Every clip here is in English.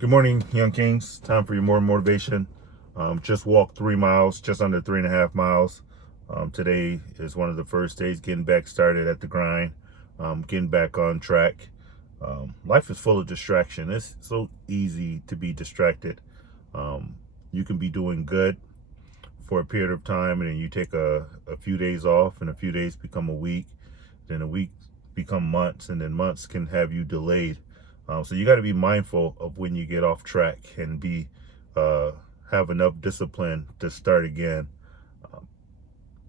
Good morning, Young Kings. Time for your morning motivation. Just walked 3 miles, just under 3.5 miles. Today is one of the first days getting back started at the grind, getting back on track. Life is full of distraction. It's so easy to be distracted. You can be doing good for a period of time, and then you take a few days off, and a few days become a week, then a week become months, and then months can have you delayed. So you got to be mindful of when you get off track and be have enough discipline to start again.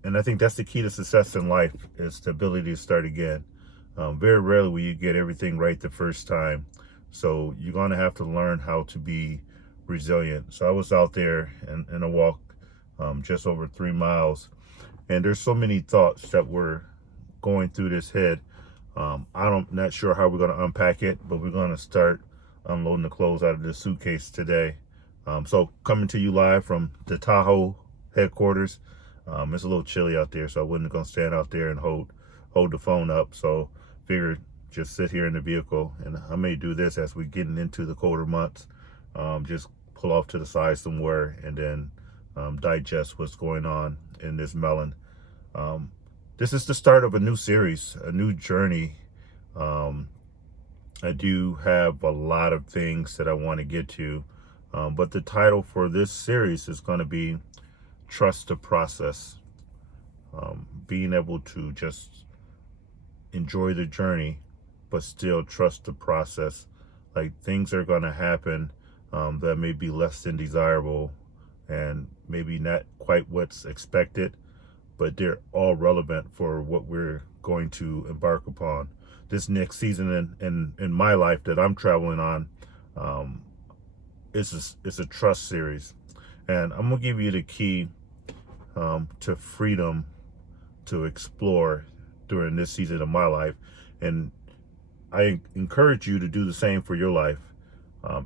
And I think that's the key to success in life, is the ability to start again. Very rarely will you get everything right the first time. So you're going to have to learn how to be resilient. So I was out there in a walk just over 3 miles, and there's so many thoughts that were going through this head. I'm not sure how we're going to unpack it, but we're going to start unloading the clothes out of this suitcase today. So coming to you live from the Tahoe headquarters. It's a little chilly out there, so I wasn't going to stand out there and hold the phone up. So figured just sit here in the vehicle, and I may do this as we're getting into the colder months. Just pull off to the side somewhere and then digest what's going on in this melon. This is the start of a new series, a new journey. I do have a lot of things that I want to get to, but the title for this series is going to be Trust the Process. Being able to just enjoy the journey, but still trust the process. Like, things are going to happen that may be less than desirable and maybe not quite what's expected, but they're all relevant for what we're going to embark upon. This next season in my life that I'm traveling on, it's a trust series. And I'm going to give you the key to freedom to explore during this season of my life. And I encourage you to do the same for your life.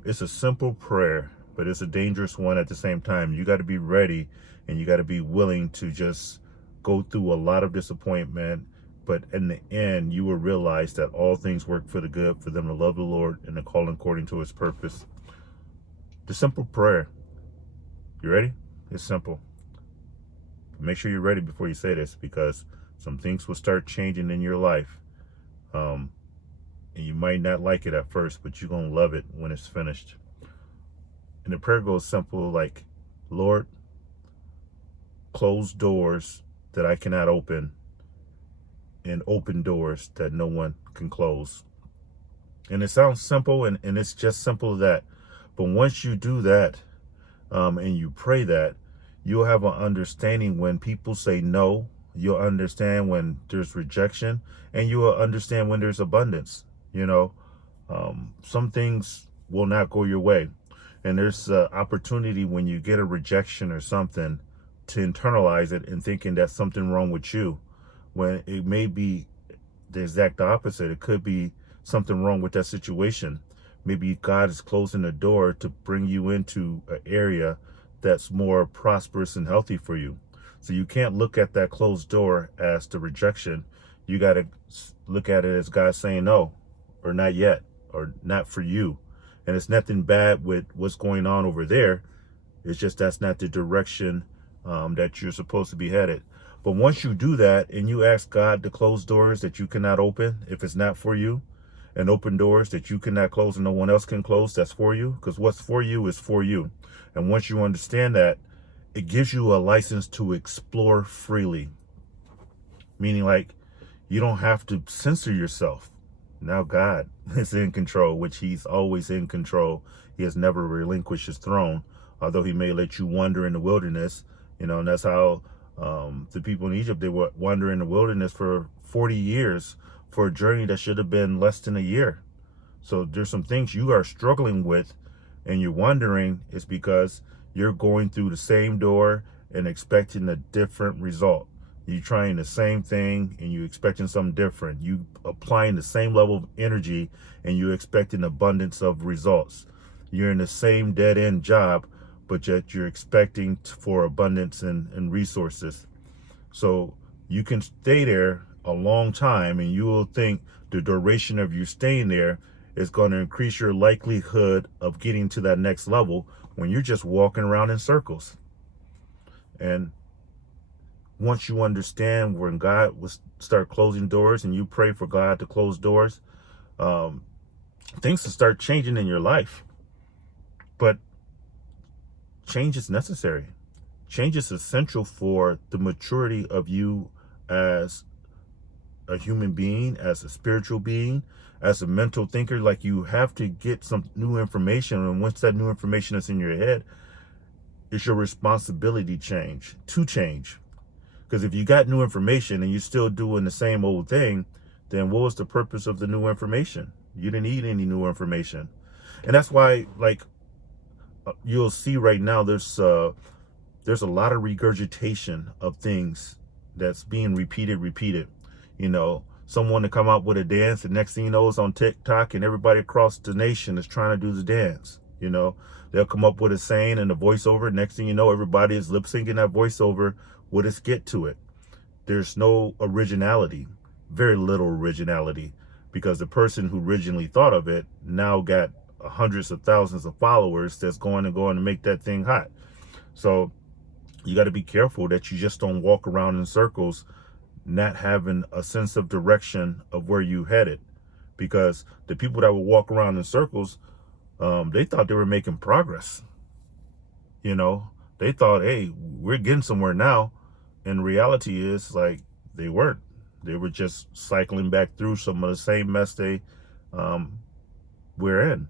It's a simple prayer, but it's a dangerous one at the same time. You got to be ready, and you got to be willing to just go through a lot of disappointment, but in the end, you will realize that all things work for the good for them to love the Lord and to call according to his purpose. The simple prayer. You ready? It's simple. Make sure you're ready before you say this, because some things will start changing in your life. And you might not like it at first, but you're going to love it when it's finished. And the prayer goes simple, like, Lord, close doors that I cannot open, and open doors that no one can close. And it sounds simple, and it's just simple as that. But once you do that, and you pray that, you'll have an understanding when people say no. You'll understand when there's rejection, and you will understand when there's abundance. Some things will not go your way. And there's an opportunity when you get a rejection or something to internalize it and thinking that's something wrong with you, when it may be the exact opposite. It could be something wrong with that situation. Maybe God is closing the door to bring you into an area that's more prosperous and healthy for you. So you can't look at that closed door as the rejection. You got to look at it as God saying no, or not yet, or not for you. And it's nothing bad with what's going on over there. It's just that's not the direction that you're supposed to be headed. But once you do that and you ask God to close doors that you cannot open if it's not for you, and open doors that you cannot close and no one else can close that's for you, because what's for you is for you. And once you understand that, it gives you a license to explore freely. Meaning, like, you don't have to censor yourself. Now God is in control, which he's always in control. He has never relinquished his throne, although he may let you wander in the wilderness. And that's how the people in Egypt, they were wandering in the wilderness for 40 years for a journey that should have been less than a year. So there's some things you are struggling with, and you're wondering, it's because you're going through the same door and expecting a different result. You're trying the same thing and you're expecting something different. You applying the same level of energy and you're expecting abundance of results. You're in the same dead-end job, but yet you're expecting for abundance and resources. So you can stay there a long time, and you will think the duration of you staying there is going to increase your likelihood of getting to that next level when you're just walking around in circles. And once you understand when God will start closing doors and you pray for God to close doors, things will start changing in your life. But change is necessary. Change is essential for the maturity of you as a human being, as a spiritual being, as a mental thinker. Like, you have to get some new information, and once that new information is in your head, it's your responsibility to change. Because if you got new information and you're still doing the same old thing, then what was the purpose of the new information? You didn't need any new information. And that's why, like, you'll see right now, there's a lot of regurgitation of things that's being repeated. You know, someone to come out with a dance, and next thing you know, it's on TikTok, and everybody across the nation is trying to do the dance. You know, they'll come up with a saying and a voiceover. Next thing you know, everybody is lip syncing that voiceover with a skit to it. There's no originality, very little originality, because the person who originally thought of it now got hundreds of thousands of followers that's going to make that thing hot. So you got to be careful that you just don't walk around in circles, not having a sense of direction of where you headed. Because the people that would walk around in circles, they thought they were making progress. You know, they thought, hey, we're getting somewhere now. And reality is, like, they weren't. They were just cycling back through some of the same mess they were in.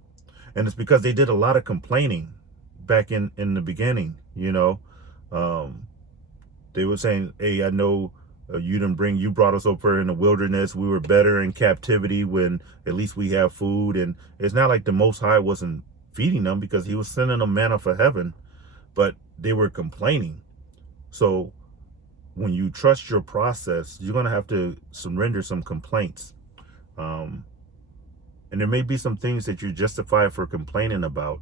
And it's because they did a lot of complaining back in the beginning. You know, they were saying, hey, I know you brought us over in the wilderness. We were better in captivity when at least we have food. And it's not like the Most High wasn't feeding them, because he was sending them manna from heaven, but they were complaining. So when you trust your process, you're going to have to surrender some complaints. And there may be some things that you're justified for complaining about.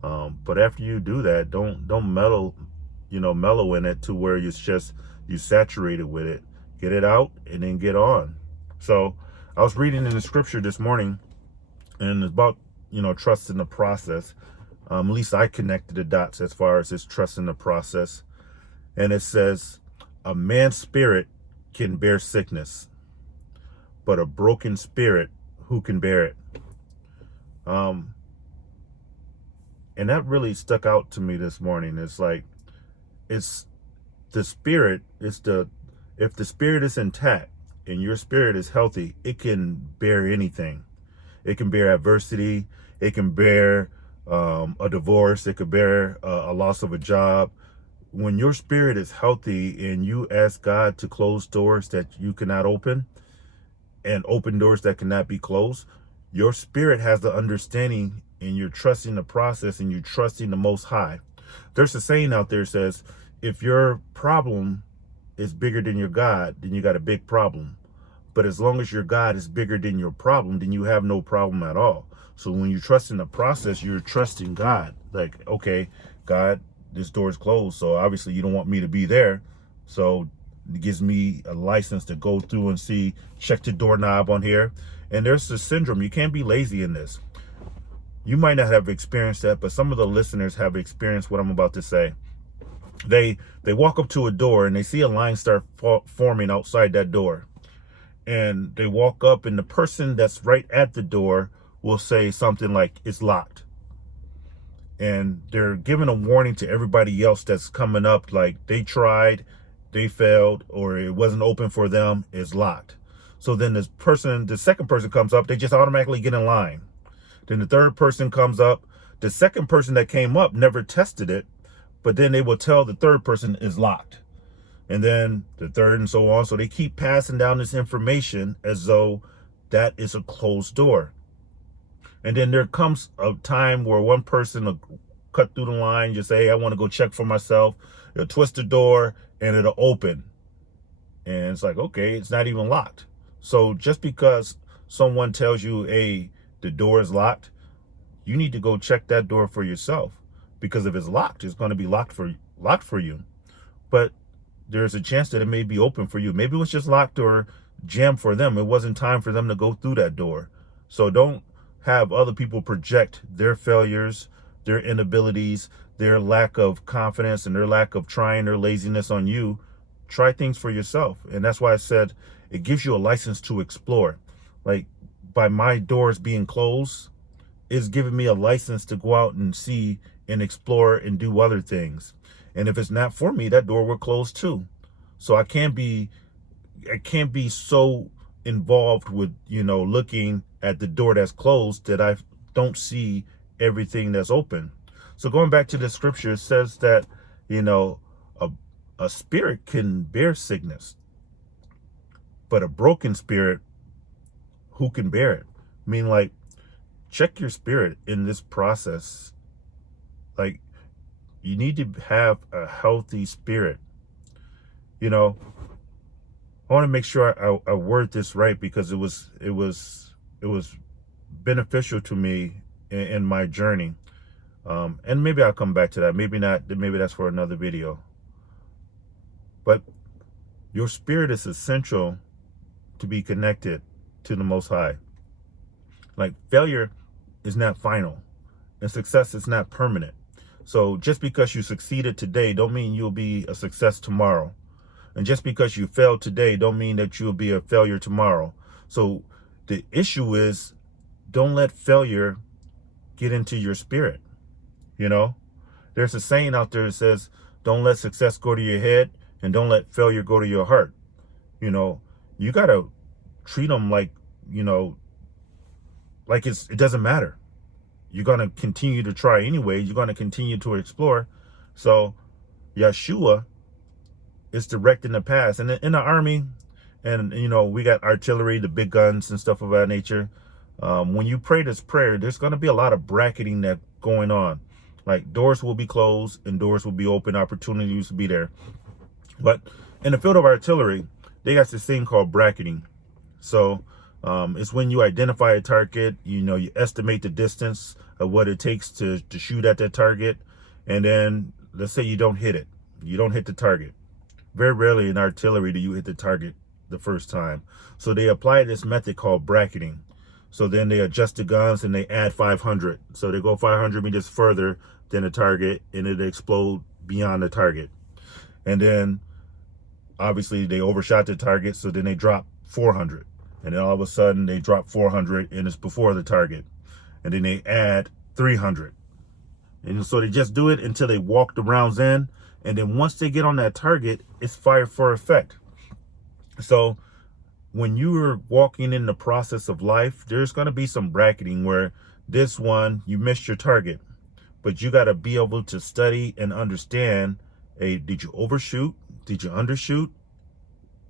But after you do that, don't mellow in it to where you saturated with it. Get it out and then get on. So I was reading in the scripture this morning, and it's about, trust in the process. At least I connected the dots as far as this trust in the process. And it says, a man's spirit can bear sickness, but a broken spirit, who can bear it? And that really stuck out to me this morning. It's like, it's the spirit, if the spirit is intact and your spirit is healthy, it can bear anything. It can bear adversity. It can bear a divorce. It could bear a loss of a job. When your spirit is healthy and you ask God to close doors that you cannot open and open doors that cannot be closed, your spirit has the understanding, and you're trusting the process, and you're trusting the Most High. There's a saying out there that says, if your problem is bigger than your God, then you got a big problem. But as long as your God is bigger than your problem, then you have no problem at all. So when you trust in the process, you're trusting God. Like, okay, God, this door is closed, so obviously you don't want me to be there. So it gives me a license to go through and check the doorknob on here. And there's the syndrome. You can't be lazy in this. You might not have experienced that, but some of the listeners have experienced what I'm about to say. They walk up to a door and they see a line start forming outside that door. And they walk up, and the person that's right at the door will say something like, it's locked. And they're giving a warning to everybody else that's coming up, like, they tried, they failed, or it wasn't open for them, it's locked. So then the second person comes up, they just automatically get in line. Then the third person comes up. The second person that came up never tested it, but then they will tell the third person is locked. And then the third, and so on. So they keep passing down this information as though that is a closed door. And then there comes a time where one person will cut through the line, just say, hey, I want to go check for myself. It'll twist the door and it'll open. And it's like, okay, it's not even locked. So just because someone tells you, hey, the door is locked, you need to go check that door for yourself. Because if it's locked, it's going to be locked for you. But there's a chance that it may be open for you. Maybe it was just locked or jammed for them. It wasn't time for them to go through that door. So don't have other people project their failures, their inabilities, their lack of confidence, and their lack of trying, their laziness on you. Try things for yourself. And that's why I said it gives you a license to explore. Like, by my doors being closed, it's giving me a license to go out and see and explore and do other things. And if it's not for me, that door will close too. So I can't be so involved with, looking at the door that's closed that I don't see everything that's open. So going back to the scripture, it says that, a, a spirit can bear sickness, but a broken spirit, who can bear it? I mean, like, check your spirit in this process. Like, you need to have a healthy spirit. I want to make sure I word this right, because it was beneficial to me in my journey. And maybe I'll come back to that. Maybe not. Maybe that's for another video. But your spirit is essential to be connected to the Most High. Like, failure is not final, and success is not permanent. So just because you succeeded today don't mean you'll be a success tomorrow. And just because you failed today don't mean that you'll be a failure tomorrow. So the issue is, don't let failure get into your spirit. There's a saying out there that says, don't let success go to your head and don't let failure go to your heart. You got to treat them like it doesn't matter. You're going to continue to try anyway. You're going to continue to explore. So Yeshua is directing the path. And in the army, and we got artillery, the big guns and stuff of that nature. When you pray this prayer, there's going to be a lot of bracketing that going on. Like, doors will be closed and doors will be open. Opportunities will be there. But in the field of artillery, they got this thing called bracketing. So it's when you identify a target, you estimate the distance of what it takes to shoot at that target. And then let's say you don't hit it. You don't hit the target. Very rarely in artillery do you hit the target the first time. So they apply this method called bracketing. So then they adjust the guns and they add 500. So they go 500 meters further than the target, and it explode beyond the target. And then obviously they overshot the target, so then they drop 400. And then all of a sudden they drop 400 and it's before the target. And then they add 300. And so they just do it until they walk the rounds in. And then once they get on that target, it's fire for effect. So when you're walking in the process of life, there's going to be some bracketing where this one, you missed your target. But you got to be able to study and understand, did you overshoot? Did you undershoot?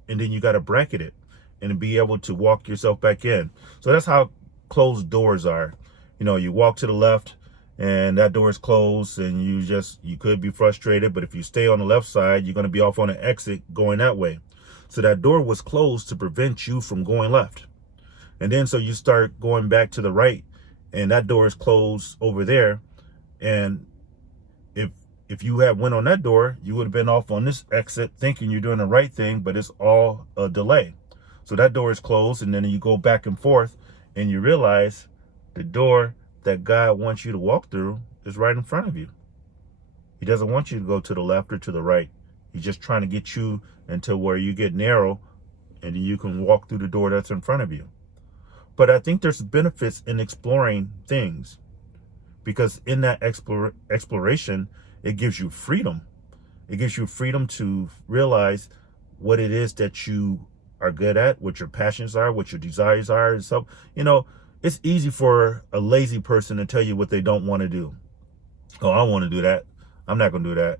And then you got to bracket it and be able to walk yourself back in. So that's how closed doors are. You walk to the left and that door is closed, and you could be frustrated, but if you stay on the left side, you're going to be off on an exit going that way. So that door was closed to prevent you from going left. And then so you start going back to the right, and that door is closed over there. And if you had went on that door, you would have been off on this exit thinking you're doing the right thing, but it's all a delay. So that door is closed, and then you go back and forth, and you realize the door that God wants you to walk through is right in front of you. He doesn't want you to go to the left or to the right. He's just trying to get you until where you get narrow, and then you can walk through the door that's in front of you. But I think there's benefits in exploring things, because in that exploration, it gives you freedom. It gives you freedom to realize what it is that you are good at, what your passions are, what your desires are. And so, it's easy for a lazy person to tell you what they don't want to do. Oh, I don't want to do that. I'm not going to do that.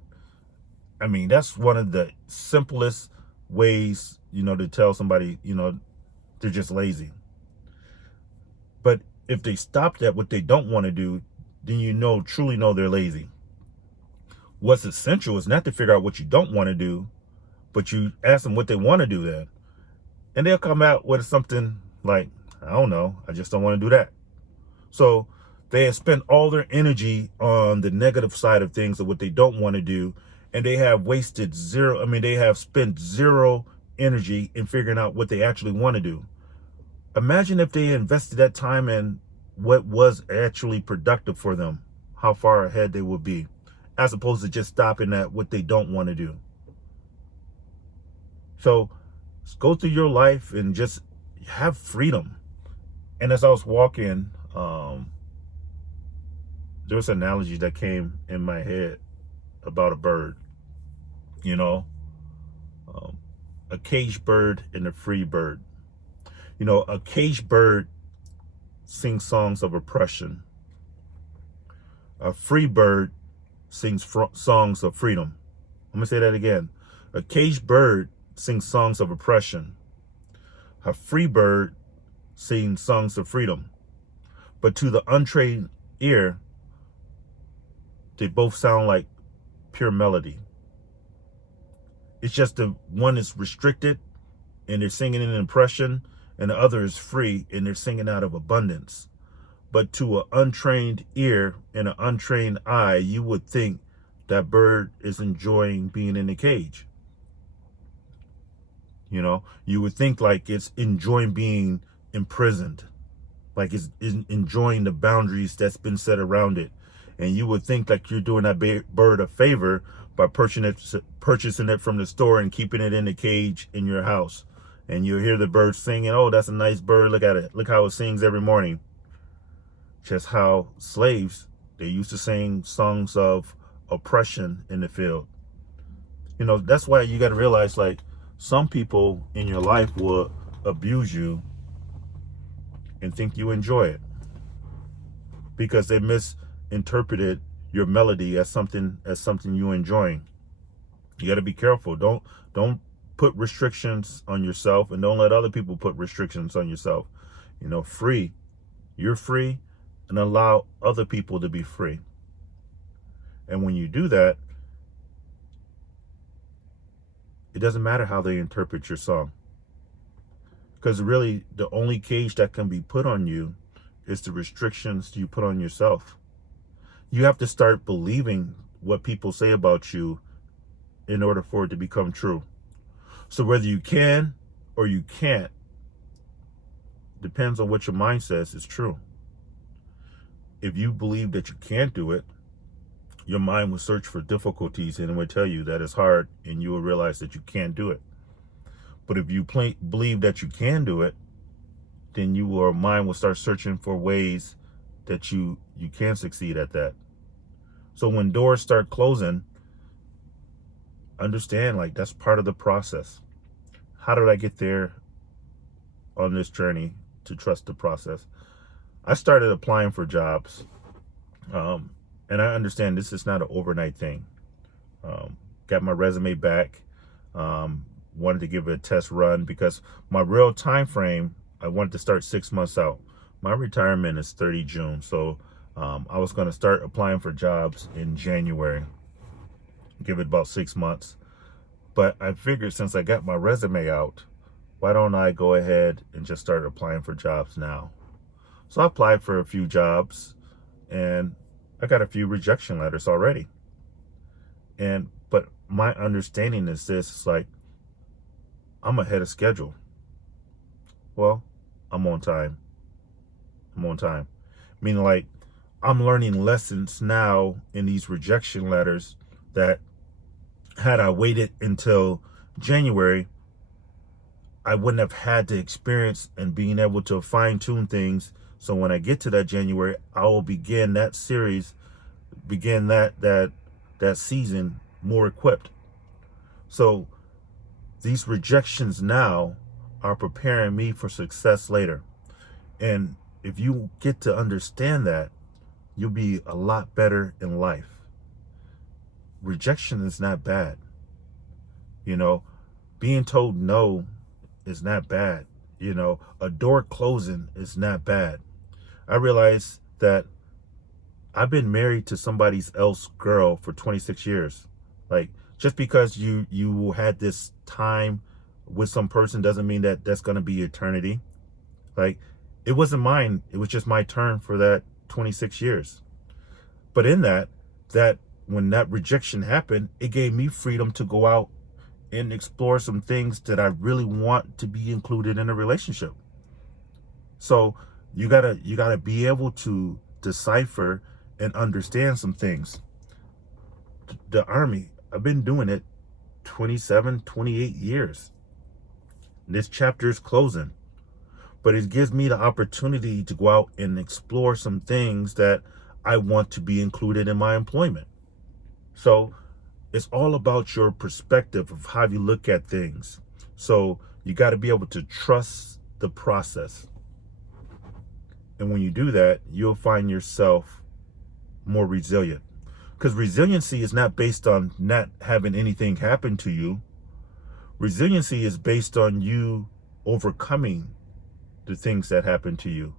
I mean, that's one of the simplest ways, to tell somebody, they're just lazy. But if they stopped at what they don't want to do, then truly know they're lazy. What's essential is not to figure out what you don't want to do, but you ask them what they want to do then. And they'll come out with something like, I don't know, I just don't want to do that. So they have spent all their energy on the negative side of things of what they don't want to do, and they have they have spent zero energy in figuring out what they actually want to do. Imagine if they invested that time in what was actually productive for them, how far ahead they would be, as opposed to just stopping at what they don't want to do. So go through your life and just have freedom. And as I was walking, there was an analogy that came in my head about a bird, you know, um, a caged bird and a free bird. A caged bird sings songs of oppression. A free bird sings songs of freedom. I'm going to say that again. A caged bird sings songs of oppression. A free bird sings songs of freedom. But to the untrained ear, they both sound like pure melody. It's just the one is restricted and they're singing in oppression, and the other is free and they're singing out of abundance. But to an untrained ear and an untrained eye, you would think that bird is enjoying being in the cage. You would think like it's enjoying being imprisoned, like it's enjoying the boundaries that's been set around it. And you would think like you're doing that bird a favor by purchasing it from the store and keeping it in the cage in your house. And you hear the bird singing, oh, that's a nice bird. Look at it. Look how it sings every morning. Just how slaves, they used to sing songs of oppression in the field. That's why you got to realize, like, some people in your life will abuse you and think you enjoy it because they misinterpreted your melody as something you enjoying. You got to be careful. Don't put restrictions on yourself, and don't let other people put restrictions on yourself. Free. You're free, and allow other people to be free. And when you do that, it doesn't matter how they interpret your song. Because really, the only cage that can be put on you is the restrictions you put on yourself. You have to start believing what people say about you in order for it to become true. So whether you can or you can't, depends on what your mind says is true. If you believe that you can't do it, your mind will search for difficulties and it will tell you that it's hard, and you will realize that you can't do it. But if you believe that you can do it, then your mind will start searching for ways that you can succeed at that. So when doors start closing, understand, like, that's part of the process. How did I get there on this journey to trust the process? I started applying for jobs. And I understand this is not an overnight thing. Got my resume back. Wanted to give it a test run because my real time frame, I wanted to start 6 months out. My retirement is 30 June. So I was going to start applying for jobs in January. Give it about 6 months. But I figured since I got my resume out, why don't I go ahead and just start applying for jobs now? So I applied for a few jobs and I got a few rejection letters already. But my understanding is this, it's like, I'm ahead of schedule. Well, I'm on time. Meaning, like, I'm learning lessons now in these rejection letters that had I waited until January, I wouldn't have had the experience and being able to fine tune things. So when I get to that January, I will begin that series, that season more equipped. So these rejections now are preparing me for success later. And if you get to understand that, you'll be a lot better in life. Rejection is not bad. Being told no is not bad. A door closing is not bad. I realized that I've been married to somebody else's girl for 26 years. Like, just because you had this time with some person doesn't mean that that's going to be eternity. Like, it wasn't mine. It was just my turn for that 26 years. But in that when that rejection happened, it gave me freedom to go out and explore some things that I really want to be included in a relationship. So You gotta be able to decipher and understand some things. The Army, I've been doing it 27, 28 years. This chapter is closing, but it gives me the opportunity to go out and explore some things that I want to be included in my employment. So it's all about your perspective of how you look at things. So you got to be able to trust the process. And when you do that, you'll find yourself more resilient. Because resiliency is not based on not having anything happen to you. Resiliency is based on you overcoming the things that happen to you,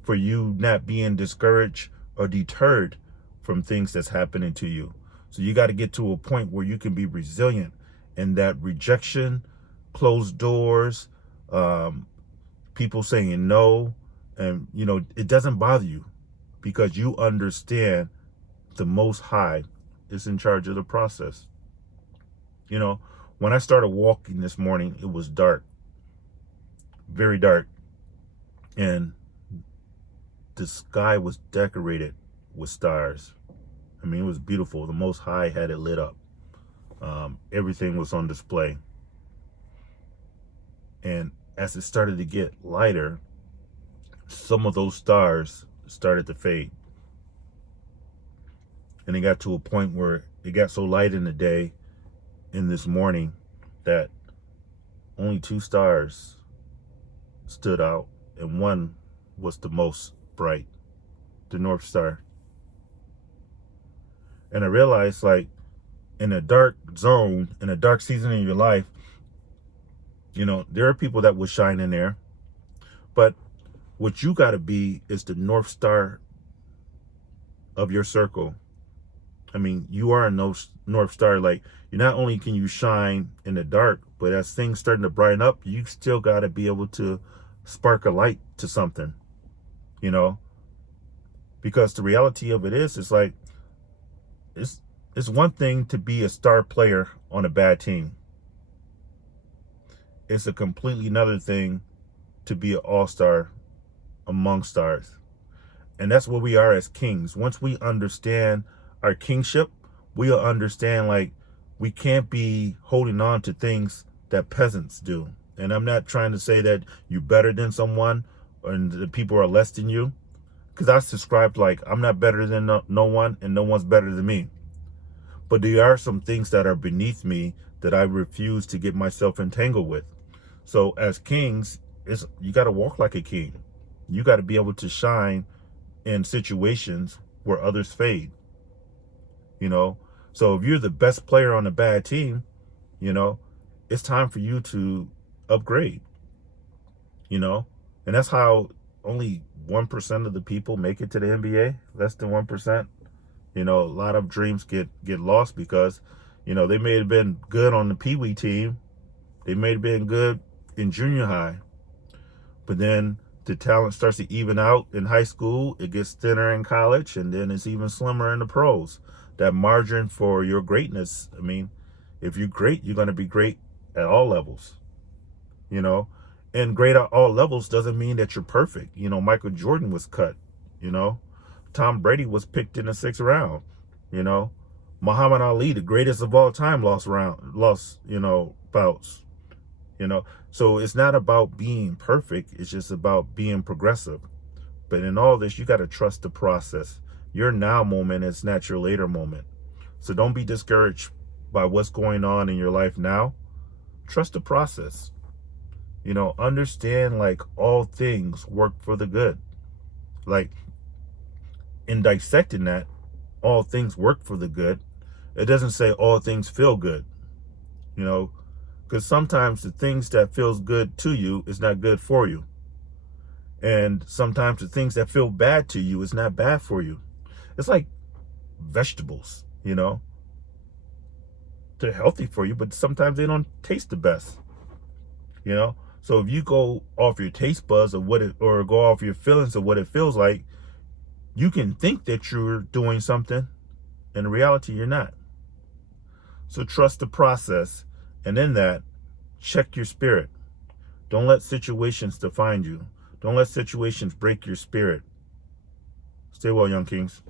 for you not being discouraged or deterred from things that's happening to you. So you got to get to a point where you can be resilient, and that rejection, closed doors, people saying no, and it doesn't bother you, because you understand the Most High is in charge of the process. When I started walking this morning, it was dark, very dark, and the sky was decorated with stars. I mean, it was beautiful. The Most High had it lit up. Everything was on display. And as it started to get lighter, some of those stars started to fade. And it got to a point where it got so light in the day, in this morning, that only 2 stars stood out, and one was the most bright, the North Star. And I realized, like, in a dark zone, in a dark season in your life, there are people that will shine in there. But what you got to be is the North Star of your circle. I mean, you are a North Star. Like, you not only can you shine in the dark, but as things starting to brighten up, you still got to be able to spark a light to something, because the reality of it is, it's like, it's one thing to be a star player on a bad team. It's a completely another thing to be an all-star among stars. And that's what we are as kings. Once we understand our kingship, we'll understand, like, we can't be holding on to things that peasants do. And I'm not trying to say that you're better than someone and the people are less than you, because I subscribe, like, I'm not better than no one, and no one's better than me. But there are some things that are beneath me that I refuse to get myself entangled with. So as kings, you got to walk like a king. You got to be able to shine in situations where others fade. So if you're the best player on a bad team, it's time for you to upgrade. And that's how only 1% of the people make it to the NBA. Less than 1%. A lot of dreams get lost because, they may have been good on the Pee Wee team. They may have been good in junior high. But then the talent starts to even out in high school. It gets thinner in college, and then it's even slimmer in the pros. That margin for your greatness, I mean, if you're great, you're going to be great at all levels. And great at all levels doesn't mean that you're perfect. Michael Jordan was cut. Tom Brady was picked in the 6th round. Muhammad Ali, the greatest of all time, lost bouts. So it's not about being perfect. It's just about being progressive. But in all this, you got to trust the process. Your now moment is not your later moment. So don't be discouraged by what's going on in your life now. Trust the process. Understand, like, all things work for the good. Like, in dissecting that, all things work for the good, it doesn't say all things feel good. Because sometimes the things that feels good to you is not good for you. And sometimes the things that feel bad to you is not bad for you. It's like vegetables, they're healthy for you, but sometimes they don't taste the best. So if you go off your taste buds or go off your feelings of what it feels like, you can think that you're doing something, and in reality, you're not. So trust the process, and in that, check your spirit. Don't let situations define you. Don't let situations break your spirit. Stay well, young kings.